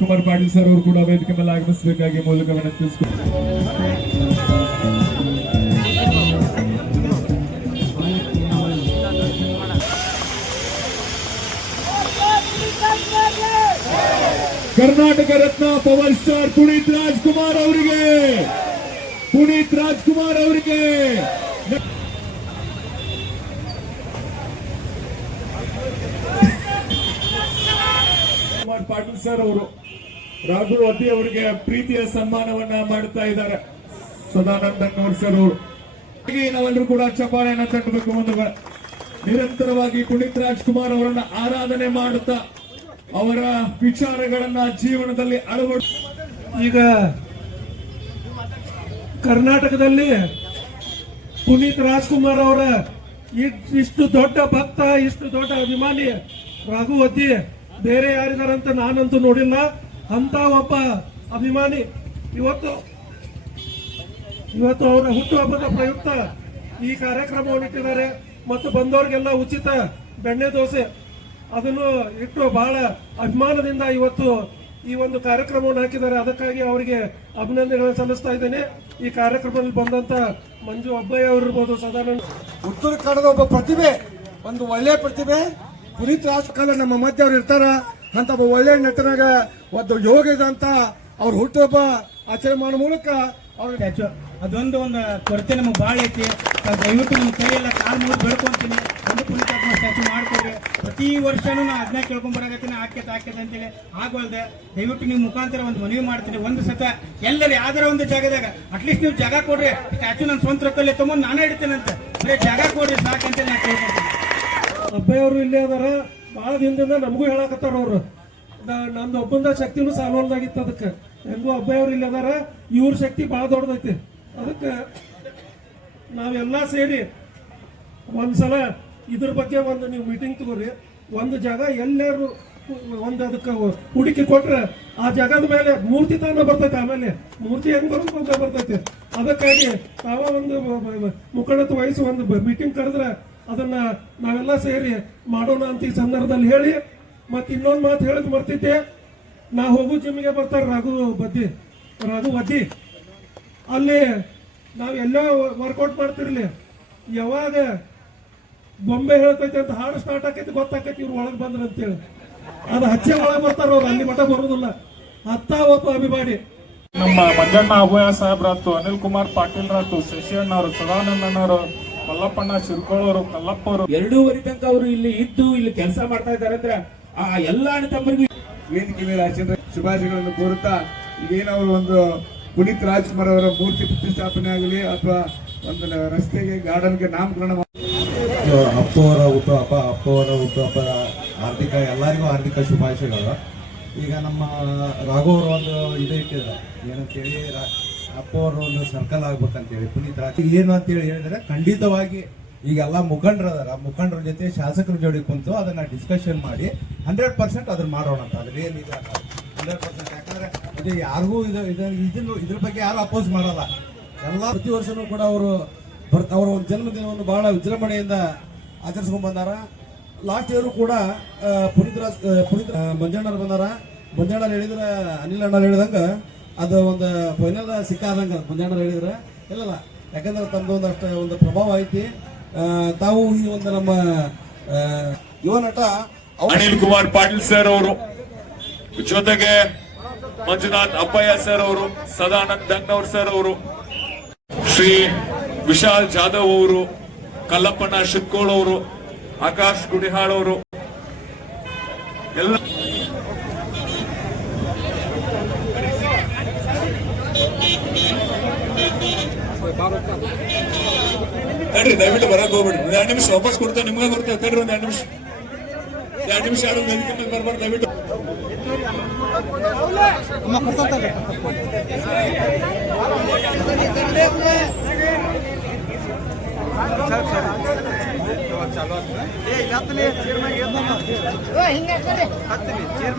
Kumar Patil sir ಅವರು ಕೂಡ ವೇದಿಕೆ ಮೇಲೆ ಆಗಮಿಸಬೇಕಾಗಿ ಮೂಲಕ ವಿನಂತಿಸಿದ್ದಾರೆ. ಕರ್ನಾಟಕ ರತ್ನ ಪವರ್ ಸ್ಟಾರ್ ಪುನೀತ್ ರಾಜ್ಕುಮಾರ್ ಅವರಿಗೆ ಕುಮಾರ್ ಪಾಟೀಲ್ ಸರ್ ಅವರು ರಾಘು ಅದ್ದಿ ಅವರಿಗೆ ಪ್ರೀತಿಯ ಸನ್ಮಾನವನ್ನ ಮಾಡುತ್ತಾ ಇದ್ದಾರೆ. ಸದಾನಂದ ಗೌಡ್ ಸರ್ ಅವರು ನಾವೆಲ್ಲರೂ ಕೂಡ ಚಪ್ಪಾಳೆಯನ್ನ ತಟ್ಟಬೇಕು. ನಿರಂತರವಾಗಿ ಪುನೀತ್ ರಾಜ್ಕುಮಾರ್ ಅವರನ್ನ ಆರಾಧನೆ ಮಾಡುತ್ತಾ ಅವರ ವಿಚಾರಗಳನ್ನ ಜೀವನದಲ್ಲಿ ಅಳವಡಿಸ. ಈಗ ಕರ್ನಾಟಕದಲ್ಲಿ ಪುನೀತ್ ರಾಜ್ಕುಮಾರ್ ಅವರ ಇಷ್ಟು ದೊಡ್ಡ ಭಕ್ತ, ಇಷ್ಟು ದೊಡ್ಡ ಅಭಿಮಾನಿ ರಾಘು ಅದ್ದಿ ಬೇರೆ ಯಾರಿದಾರಂತ ನಾನಂತೂ ನೋಡಿಲ್ಲ. ಅಂತ ಒಬ್ಬ ಅಭಿಮಾನಿ ಇವತ್ತು ಅವರ ಹುಟ್ಟುಹಬ್ಬದ ಪ್ರಯುಕ್ತ ಈ ಕಾರ್ಯಕ್ರಮವನ್ನು ಇಟ್ಟಿದ್ದಾರೆ. ಮತ್ತು ಬಂದವರಿಗೆಲ್ಲ ಉಚಿತ ಬೆಣ್ಣೆ ದೋಸೆ ಅದನ್ನು ಇಟ್ಟು ಬಹಳ ಅಭಿಮಾನದಿಂದ ಇವತ್ತು ಈ ಒಂದು ಕಾರ್ಯಕ್ರಮವನ್ನು ಹಾಕಿದ್ದಾರೆ. ಅದಕ್ಕಾಗಿ ಅವರಿಗೆ ಅಭಿನಂದನೆಗಳನ್ನು ಸಲ್ಲಿಸ್ತಾ ಇದ್ದೇನೆ. ಈ ಕಾರ್ಯಕ್ರಮದಲ್ಲಿ ಬಂದಂತ ಮಂಜು ಅಬ್ಬಯ್ಯ ಅವರು ಇರ್ಬೋದು, ಸದಾನಂದ. ಉತ್ತರ ಕನ್ನಡದ ಒಬ್ಬ ಪ್ರತಿಭೆ, ಒಂದು ಒಳ್ಳೆ ಪ್ರತಿಭೆ ಪುನೀತ್ ರಾಜ್ಕುಮಾರ್ ನಮ್ಮ ಮಧ್ಯೆ ಅವ್ರು ಇರ್ತಾರ ಅಂತ ಒಬ್ಬ ಒಳ್ಳೆ ನಟನಾಗ ಒಂದು ಯೋಗ ಇದೆ ಅಂತ ಅವ್ರ ಹುಟ್ಟುಹಬ್ಬ ಆಚರಣೆ ಮಾಡೋ ಮೂಲಕ ಅವ್ರ ಅದೊಂದು ಕೊರತೆ ನಮಗೆ ಭಾಳ ಐತಿ. ದಯವಿಟ್ಟು ನಮ್ಮ ಕೈಯೆಲ್ಲ ಕಾಲು ಮೂರು ಬೆಳ್ಕೊಂತೀನಿ, ಒಂದು ಪುನೀತ್ ರಾಜ್ಕುಮಾರ್ ಸ್ಟ್ಯಾಚು ಮಾಡ್ಕೊಡ್ರಿ. ಪ್ರತಿ ವರ್ಷನೂ ನಾನು ಅದನ್ನ ಕೇಳ್ಕೊಂಬರಾಗತ್ತೀನಿ, ಆಕೇತ ಅಂತೇಳಿ ಆಗವಲ್ದೆ. ದಯವಿಟ್ಟು ನೀವು ಮುಖಾಂತರ ಒಂದು ಮನವಿ ಮಾಡ್ತೀನಿ, ಒಂದು ಸತ ಎಲ್ಲರೂ ಯಾವ್ದಾರ ಒಂದು ಜಾಗದಾಗ ಅಟ್ಲೀಸ್ಟ್ ನೀವು ಜಾಗ ಕೊಡ್ರಿ. ಸ್ಟ್ಯಾಚು ನನ್ನ ಸ್ವಂತ ರೊಕ್ಕಲ್ಲಿ ತಗೊಂಡು ನಾನೇ ಇಡ್ತೇನಂತೆ, ಬರೀ ಜಾಗ ಕೊಡ್ರಿ ಸಾಕಂತ ನಾನು ಕೇಳ್ಕೊತೀನಿ. ಅಬ್ಬಯ್ಯ ಅವರು ಇಲ್ಲೇ ಅದಾರ. ಬಹಳ ದಿನದಿಂದ ನಮಗೂ ಹೇಳಕತ್ತಾರ ಅವ್ರು, ನಂದು ಒಬ್ಬಂದ ಶಕ್ತಿನೂ ಸಾಲವಲ್ದಾಗಿತ್ತು. ಅದಕ್ಕೆ ಹೆಂಗೂ ಅಬ್ಬಯ್ಯ ಅವ್ರು ಇಲ್ಲಿ ಅದಾರ, ಇವ್ರ ಶಕ್ತಿ ಬಹಳ ದೊಡ್ಡದೈತಿ. ಅದಕ್ಕೆ ನಾವೆಲ್ಲ ಸೇರಿ ಒಂದ್ಸಲ ಇದ್ರ ಬಗ್ಗೆ ಒಂದು ನೀವು ಮೀಟಿಂಗ್ ತಗೋರಿ. ಒಂದು ಜಾಗ ಎಲ್ಲರೂ ಒಂದು ಅದಕ್ಕೆ ಹುಡುಕಿ ಕೊಟ್ರೆ ಆ ಜಾಗದ ಮೇಲೆ ಮೂರ್ತಿ ತಾನ ಬರ್ತೈತೆ. ಆಮೇಲೆ ಮೂರ್ತಿ ಹೆಂಗ್ ಬರೋದು ಬರ್ತೈತೆ. ಅದಕ್ಕಾಗಿ ತಾವ ಒಂದು ಮುಖಂಡತ್ವ ವಹಿಸಿ ಒಂದು ಮೀಟಿಂಗ್ ಕರೆದ್ರೆ ಅದನ್ನ ನಾವೆಲ್ಲ ಸೇರಿ ಮಾಡೋಣ ಅಂತ ಈ ಸಂದರ್ಭದಲ್ಲಿ ಹೇಳಿ. ಮತ್ತೆ ಇನ್ನೊಂದು ಮಾತು ಹೇಳಕ್ ಬರ್ತಿದ್ದೆ, ನಾ ಹೋಗು ಜಿಮ್ಮಿಗೆ ಬರ್ತಾರೆ ರಾಘು ಅದ್ದಿ. ಅಲ್ಲಿ ನಾವೆಲ್ಲ ವರ್ಕೌಟ್ ಮಾಡ್ತಿರ್ಲಿ, ಯಾವಾಗ ಬೊಂಬೆ ಹೇಳ್ತೈತೆ ಅಂತ ಹಾಡು ಸ್ಟಾರ್ಟ್ ಆಕೈತಿ ಗೊತ್ತಾಕೈತಿ ಇವ್ರು ಒಳಗೆ ಬಂದ್ರ ಅಂತೇಳಿ. ಅದು ಹಚ್ಚೆ ಒಳಗೆ ಬರ್ತಾರ ಅವ್ರು, ಅಲ್ಲಿ ಮಠ ಬರೋದಿಲ್ಲ. ಅತ್ತ ಒಬ್ಬ ಅಭಿಮಾನಿ ನಮ್ಮ ಮಂಜಣ್ಣ ಅಭಯ ಸಾಹೇಬ್ರಾತು, ಅನಿಲ್ ಕುಮಾರ್ ಪಾಟೀಲ್ ರಾತು, ಶಶಿಯಣ್ಣವರು, ಸದಾನಂದಣ್ಣವರು, ಮಲ್ಲಪ್ಪಣ್ಣ ಶಿರ್ಕೋಳವರು, ಕಲ್ಲಪ್ಪ ಅವರು 2:30 ತನಕ ಅವರು ಇಲ್ಲಿ ಇದ್ದು ಇಲ್ಲಿ ಕೆಲಸ ಮಾಡ್ತಾ ಇದ್ದಾರೆ ಅಂದ್ರೆ ಆ ಎಲ್ಲಾ ಅಣ್ಣತಮ್ಮರಿಗೂ ವೇದಿಕೆ ಮೇಲೆ ಶುಭಾಶಯಗಳನ್ನು ಕೋರುತ್ತಾ ಈಗೇನವರು ಒಂದು ಪುನೀತ್ ರಾಜ್ಕುಮಾರ್ ಅವರ ಮೂರ್ತಿ ಪ್ರತಿಷ್ಠಾಪನೆ ಆಗಲಿ ಅಥವಾ ಒಂದು ರಸ್ತೆಗೆ ಗಾರ್ಡನ್ಗೆ ನಾಮಕರಣ ಅಪ್ಪವರ ಹುಟ್ಟುಹಬ್ಬ ಹಾರ್ದಿಕ ಎಲ್ಲರಿಗೂ ಹಾರ್ದಿಕ ಶುಭಾಶಯಗಳು. ಈಗ ನಮ್ಮ ರಾಘು ಅವರು ಒಂದು ಇದು ಇಟ್ಟಿದ್ದಾರೆ ಏನಂತೇಳಿ, ಅಪ್ಪ ಅವರು ಒಂದು ಸರ್ಕಲ್ ಆಗ್ಬೇಕಂತೇಳಿ ಪುನೀತ್ ರಾಜ್ ಏನು ಅಂತೇಳಿ ಹೇಳಿದ್ರೆ, ಖಂಡಿತವಾಗಿ ಈಗೆಲ್ಲ ಮುಖಂಡರ ಜೊತೆ ಶಾಸಕರ ಜೋಡಿ ಕುಂತು ಅದನ್ನ ಡಿಸ್ಕಷನ್ ಮಾಡಿ 100% ಅದನ್ನ ಮಾಡೋಣ ಅಂತ. ಅದ್ರೇನಿದೆ 100%. ಯಾಕಂದ್ರೆ ಇದು ಯಾರಿಗೂ ಇದ್ರ ಬಗ್ಗೆ ಯಾರು ಅಪೋಸ್ ಮಾಡಲ್ಲ. ಎಲ್ಲ ಪ್ರತಿ ವರ್ಷನೂ ಕೂಡ ಅವರ ಒಂದು ಜನ್ಮದಿನವನ್ನು ಬಹಳ ವಿಜೃಂಭಣೆಯಿಂದ ಆಚರಿಸ್ಕೊಂಡ್ ಬಂದಾರ. ಲಾಸ್ಟ್ ಇಯರ್ ಕೂಡ ಪುನೀತ್ ಮಂಜಣ್ಣರು ಬಂದಾರ. ಮಂಜಣ್ಣರು ಹೇಳಿದ್ರೆ ಅನಿಲ್ ಅಣ್ಣ ಹೇಳಿದಂಗ ಅದು ಒಂದು ಫೈನಲ್ ಸಿಕ್ಕಾದಂಗ ಮಂಜಣ್ಣರು ಹೇಳಿದ್ರೆ ಇಲ್ಲ. ಯಾಕಂದ್ರೆ ತಮ್ಮದು ಒಂದಷ್ಟು ಒಂದು ಪ್ರಭಾವ ಐತಿ. ತಾವು ಈ ಒಂದು ನಮ್ಮ ಯುವ ನಟ ಅನಿಲ್ ಕುಮಾರ್ ಪಾಟೀಲ್ ಸರ್ ಅವರು, ಜೊತೆಗೆ ಮಂಜುನಾಥ್ ಅಪ್ಪಯ್ಯ ಸರ್ ಅವರು, ಸದಾನಂದ ದಂಗನವ್ರ ಸರ್ ಅವರು, ಶ್ರೀ ವಿಶಾಲ್ ಜಾಧವ್ ಅವರು, ಕಲ್ಲಪ್ಪಣ್ಣ ಶಿರ್ಕೋಳ್ ಅವರು, ಆಕಾಶ್ ಗುಡಿಹಾಳ್ ಅವರು ಎಲ್ಲ ಕಡ್ರಿ. ದಯವಿಟ್ಟು ಬರಕ್ ಹೋಗ್ಬೇಡಿ. 2 ನಿಮಿಷ ವಾಪಸ್ ಕೊಡ್ತೇವೆ, ನಿಮ್ಗೆ ಬರ್ತೇವೆ. ಕಡ್ರಿ ಒಂದು 2 ನಿಮಿಷ ಯಾರು ವೇದಿಕೆ ಮೇಲೆ ಬರ್ಬಾರ್ದು. ದಯವಿಟ್ಟು ಚೇರ್